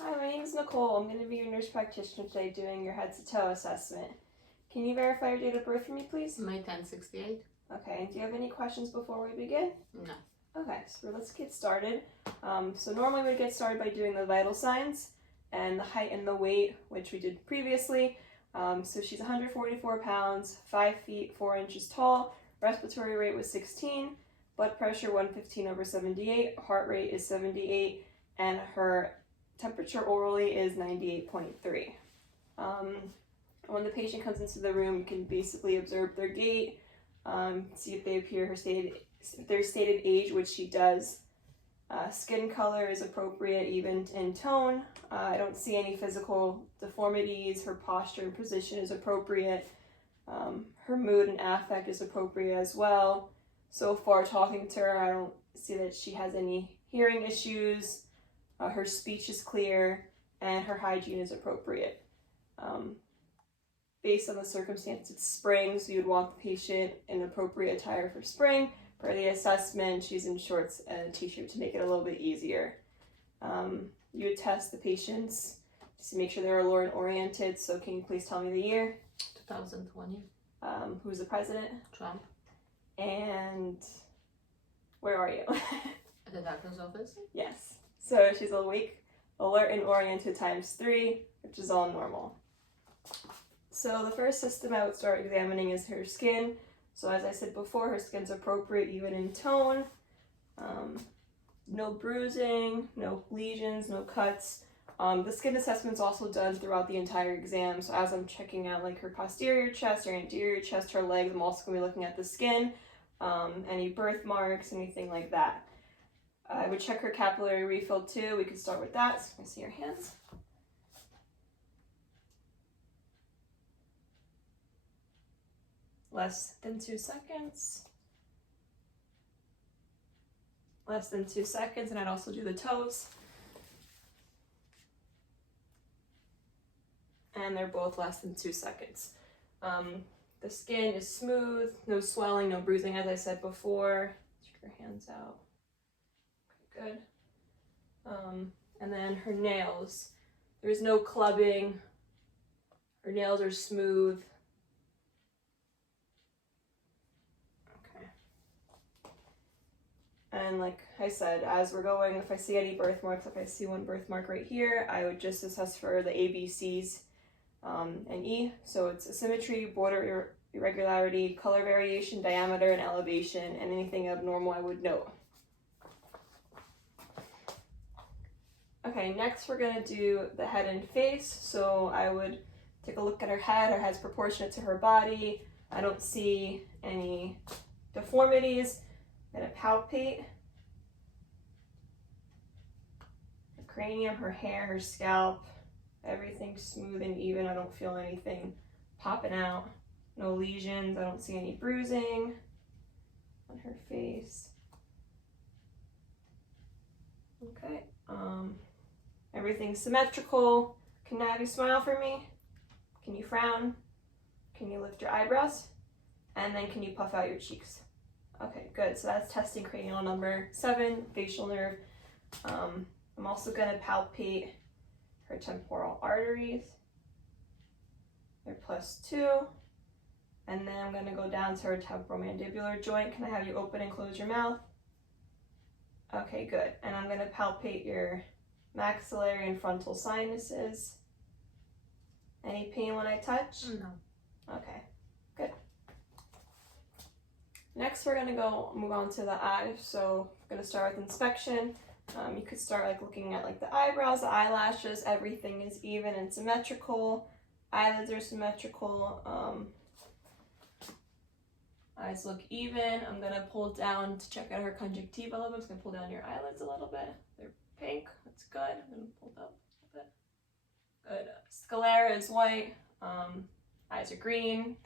Hi, my name is Nicole. I'm going to be your nurse practitioner today doing your head to toe assessment. Can you verify your date of birth for me, please? May 1068. Okay, and do you have any questions before we begin? No. Okay, so let's get started. So normally we get started by doing the vital signs and the height and the weight, which we did previously. So she's 144 pounds, 5 feet 4 inches tall, respiratory rate was 16, blood pressure 115/78, heart rate is 78, and her temperature orally is 98.3. When the patient comes into the room, you can basically observe their gait, see if they appear their stated age, which she does. Skin color is appropriate, even in tone. I don't see any physical deformities. Her posture and position is appropriate. Her mood and affect is appropriate as well. So far, talking to her, I don't see that she has any hearing issues. Her speech is clear, and her hygiene is appropriate. Based on the circumstance, it's spring, so you'd want the patient in appropriate attire for spring. For the assessment, she's in shorts and a t-shirt to make it a little bit easier. You would test the patients just to make sure they're Lauren oriented. So can you please tell me the year? 2020. Who's the president? Trump. And where are you? At the doctor's office? Yes. So she's awake, alert, and oriented ×3, which is all normal. So the first system I would start examining is her skin. So as I said before, her skin's appropriate even in tone. No bruising, no lesions, no cuts. The skin assessment's also done throughout the entire exam. So as I'm checking out like her posterior chest, her anterior chest, her legs, I'm also going to be looking at the skin, any birthmarks, anything like that. I would check her capillary refill too. We could start with that. So I see your hands. Less than 2 seconds. Less than 2 seconds, and I'd also do the toes. And they're both less than 2 seconds. The skin is smooth, no swelling, no bruising, as I said before. Stick your hands out. Okay, good. And then her nails. There's no clubbing. Her nails are smooth. And like I said, as we're going, if I see any birthmarks, if I see one birthmark right here, I would just assess for the ABCs and E. So it's asymmetry, border irregularity, color variation, diameter, and elevation, and anything abnormal I would note. Okay, next we're gonna do the head and face. So I would take a look at her head. Her head's proportionate to her body. I don't see any deformities. I'm gonna palpate her cranium, her hair, her scalp. Everything's smooth and even. I don't feel anything popping out. No lesions. I don't see any bruising on her face. Okay. Everything's symmetrical. Can I have you smile for me? Can you frown? Can you lift your eyebrows? And then can you puff out your cheeks? Okay, good. So that's testing cranial number 7, facial nerve. I'm also going to palpate her temporal arteries. They're +2. And then I'm going to go down to her temporomandibular joint. Can I have you open and close your mouth? Okay, good. And I'm going to palpate your maxillary and frontal sinuses. Any pain when I touch? No. Okay, good. Next, we're gonna move on to the eyes. So I'm gonna start with inspection. You could start like looking at like the eyebrows, the eyelashes. Everything is even and symmetrical. Eyelids are symmetrical. Eyes look even. I'm gonna pull down to check out her conjunctiva a little bit. I'm just gonna pull down your eyelids a little bit. They're pink. That's good. I'm gonna pull it up a little bit. Good. Sclera is white. Eyes are green.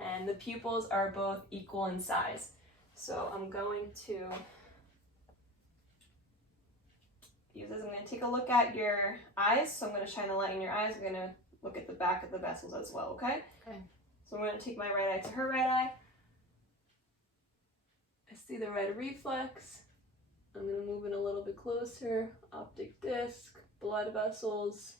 And the pupils are both equal in size. So I'm going to use this. I'm going to take a look at your eyes. So I'm going to shine the light in your eyes. I'm going to look at the back of the vessels as well, okay? Okay. So I'm going to take my right eye to her right eye. I see the red reflex. I'm going to move in a little bit closer. Optic disc. blood vessels,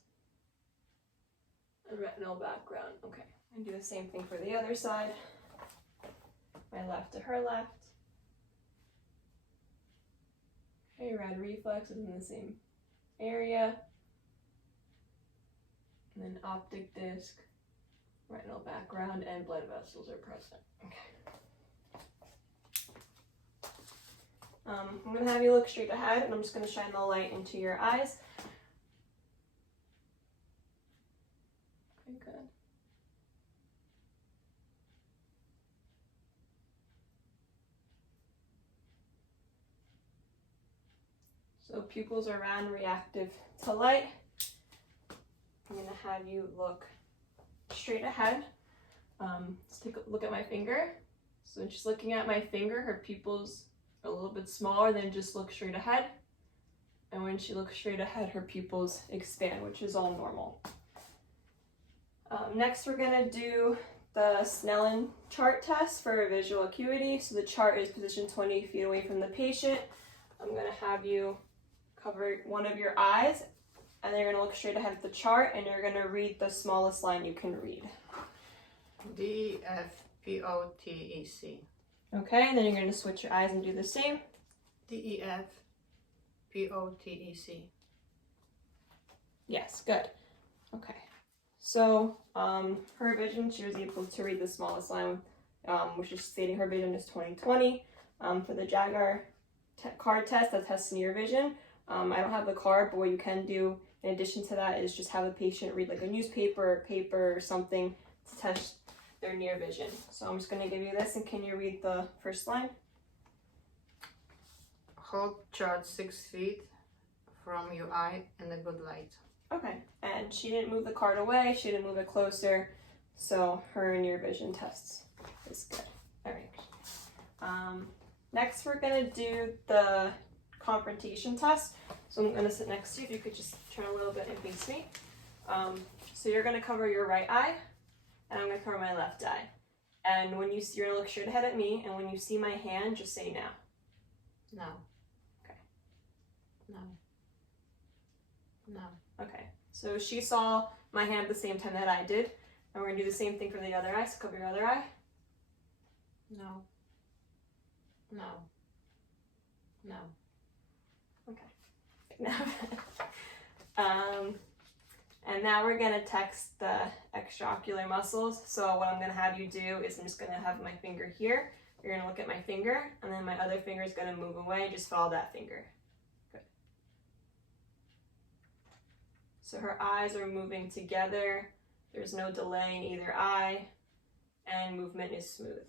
and retinal background. Okay, and do the same thing for the other side. My left to her left. Okay, red reflex is in the same area. And then optic disc, retinal background, and blood vessels are present. Okay. I'm going to have you look straight ahead, and I'm just going to shine the light into your eyes. Okay, good. So pupils are round, reactive to light. I'm going to have you look straight ahead. Let's take a look at my finger. So when she's looking at my finger, her pupils are a little bit smaller than just look straight ahead. And when she looks straight ahead, her pupils expand, which is all normal. Next, we're going to do the Snellen chart test for visual acuity. So the chart is positioned 20 feet away from the patient. I'm going to have you cover one of your eyes, and then you're going to look straight ahead at the chart, and you're going to read the smallest line you can read. D-E-F-P-O-T-E-C. Okay, and then you're going to switch your eyes and do the same. D-E-F-P-O-T-E-C. Yes, good. Okay. So, her vision, she was able to read the smallest line, which is stating her vision is 20/20. For the Jagar card test that tests near vision, I don't have the card, but what you can do in addition to that is just have a patient read like a newspaper or paper or something to test their near vision. So I'm just going to give you this, and can you read the first line? Hold chart 6 feet from your eye in a good light. Okay, and she didn't move the card away, she didn't move it closer, so her near vision tests is good. All right. Next, we're gonna do the confrontation test. So I'm gonna sit next to you. If you could just turn a little bit and face me. So you're gonna cover your right eye, and I'm gonna cover my left eye. And when you see, you're gonna look straight ahead at me, and when you see my hand, just say now. No. Okay. No. No. Okay. So she saw my hand at the same time that I did, and we're gonna do the same thing for the other eye. So cover your other eye. No. No. No. Okay. And now we're gonna text the extraocular muscles. So what I'm gonna have you do is I'm just gonna have my finger here. You're gonna look at my finger, and then my other finger is gonna move away. Just follow that finger. Good. So her eyes are moving together. There's no delay in either eye, and movement is smooth.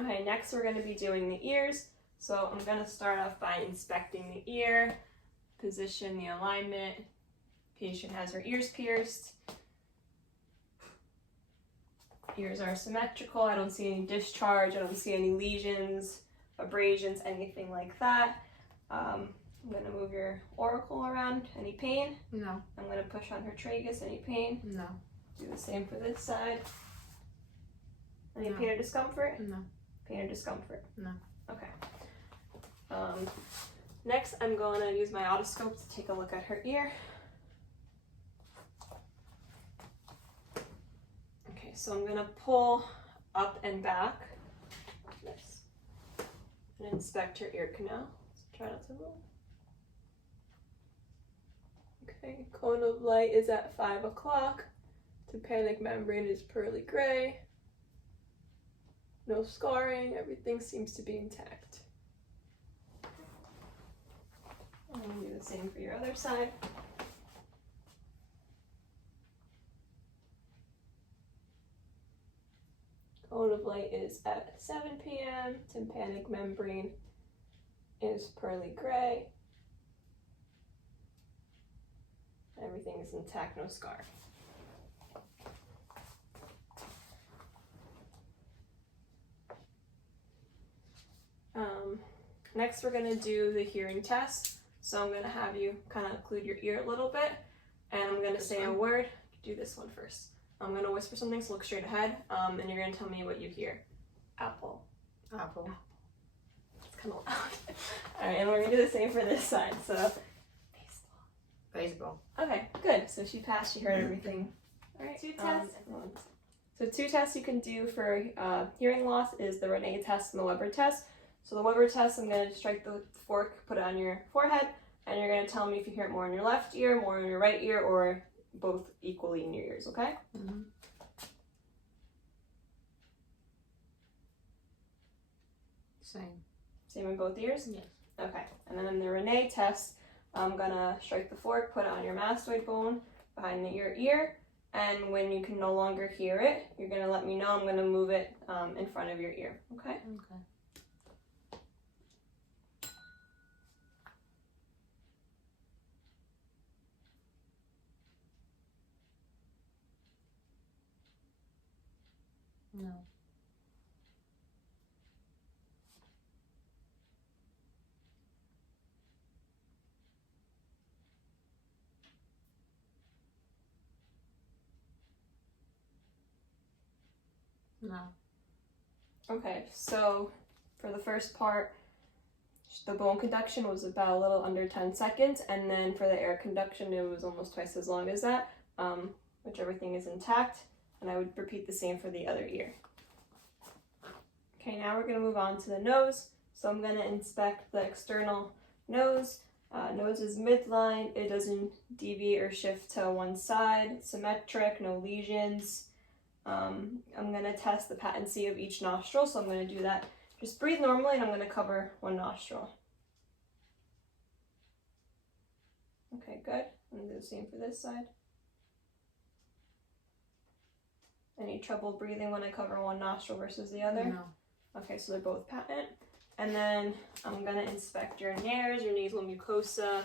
Okay, next we're gonna be doing the ears. So I'm gonna start off by inspecting the ear, position the alignment. Patient has her ears pierced. Ears are symmetrical. I don't see any discharge. I don't see any lesions, abrasions, anything like that. I'm gonna move your auricle around. Any pain? No. I'm gonna push on her tragus. Any pain? No. Do the same for this side. Any No. pain or discomfort? No. Pain or discomfort? No. Okay. Next, I'm going to use my otoscope to take a look at her ear. Okay, so I'm going to pull up and back this and inspect her ear canal. So try not to move. Okay, cone of light is at 5 o'clock. Tympanic membrane is pearly gray. No scarring, everything seems to be intact. I'm going to do the same for your other side. Cone of light is at 7 p.m. Tympanic membrane is pearly gray. Everything is intact, no scar. Next, we're going to do the hearing test. So I'm going to have you kind of occlude your ear a little bit, and I'm going to say a word. Do this one first. I'm going to whisper something, so look straight ahead, and you're going to tell me what you hear. Apple. Apple. It's kind of loud. Alright, and we're gonna do the same for this side. So, Baseball. okay, good. So she passed, she heard everything. Alright, 2 tests. So 2 tests you can do for hearing loss is the Renee test and the Weber test. So the Weber test, I'm going to strike the fork, put it on your forehead, and you're going to tell me if you hear it more in your left ear, more in your right ear, or both equally in your ears, okay? Mm-hmm. Same. Same in both ears? Yes. Okay, and then in the Renee test, I'm going to strike the fork, put it on your mastoid bone behind your ear, and when you can no longer hear it, you're going to let me know. I'm going to move it in front of your ear, okay? Okay. No. No. Okay, so for the first part, the bone conduction was about a little under 10 seconds, and then for the air conduction, it was almost twice as long as that, which everything is intact, and I would repeat the same for the other ear. Okay, now we're going to move on to the nose. So I'm going to inspect the external nose. Nose is midline, it doesn't deviate or shift to one side, it's symmetric, no lesions. I'm going to test the patency of each nostril, so I'm going to do that. Just breathe normally, and I'm going to cover one nostril. Okay, good. I'm going to do the same for this side. Any trouble breathing when I cover one nostril versus the other? No. Okay, so they're both patent. And then I'm going to inspect your nares, your nasal mucosa,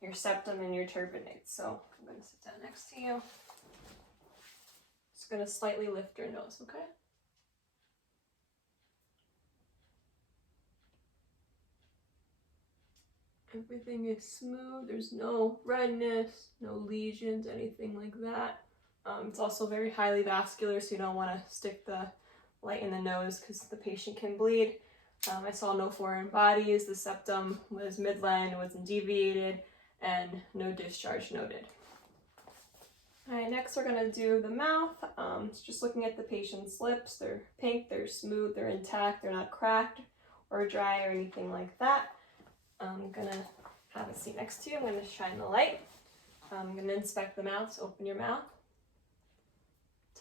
your septum, and your turbinates. So I'm going to sit down next to you. Just going to slightly lift your nose, okay? Everything is smooth. There's no redness, no lesions, anything like that. It's also very highly vascular, so you don't want to stick the light in the nose because the patient can bleed. I saw no foreign bodies. The septum was midline, it wasn't deviated, and no discharge noted. Alright, next we're going to do the mouth. It's just looking at the patient's lips. They're pink, they're smooth, they're intact, they're not cracked or dry or anything like that. I'm going to have a seat next to you. I'm going to shine the light. I'm going to inspect the mouth, so open your mouth.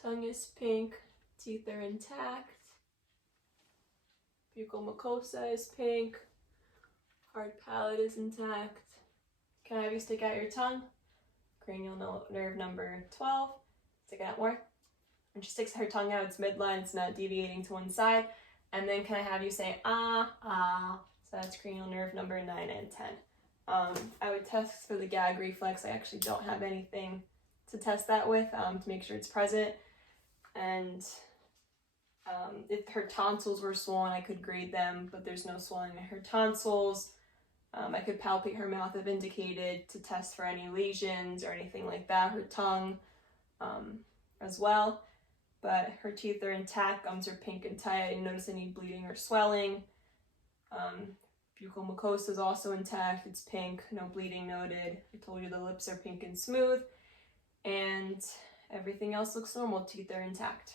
Tongue is pink, teeth are intact. Buccal mucosa is pink. Hard palate is intact. Can I have you stick out your tongue? Cranial nerve number 12. Stick it out more. When she sticks her tongue out, it's midline, it's not deviating to one side. And then can I have you say, ah, ah. So that's cranial nerve number 9 and 10. I would test for the gag reflex. I actually don't have anything to test that with to make sure it's present. And if her tonsils were swollen, I could grade them, but there's no swelling in her tonsils. I could palpate her mouth if indicated to test for any lesions or anything like that. Her tongue as well. But her teeth are intact, gums are pink and tight. I didn't notice any bleeding or swelling. Buccal mucosa is also intact, it's pink, no bleeding noted. I told you the lips are pink and smooth, and everything else looks normal, teeth are intact.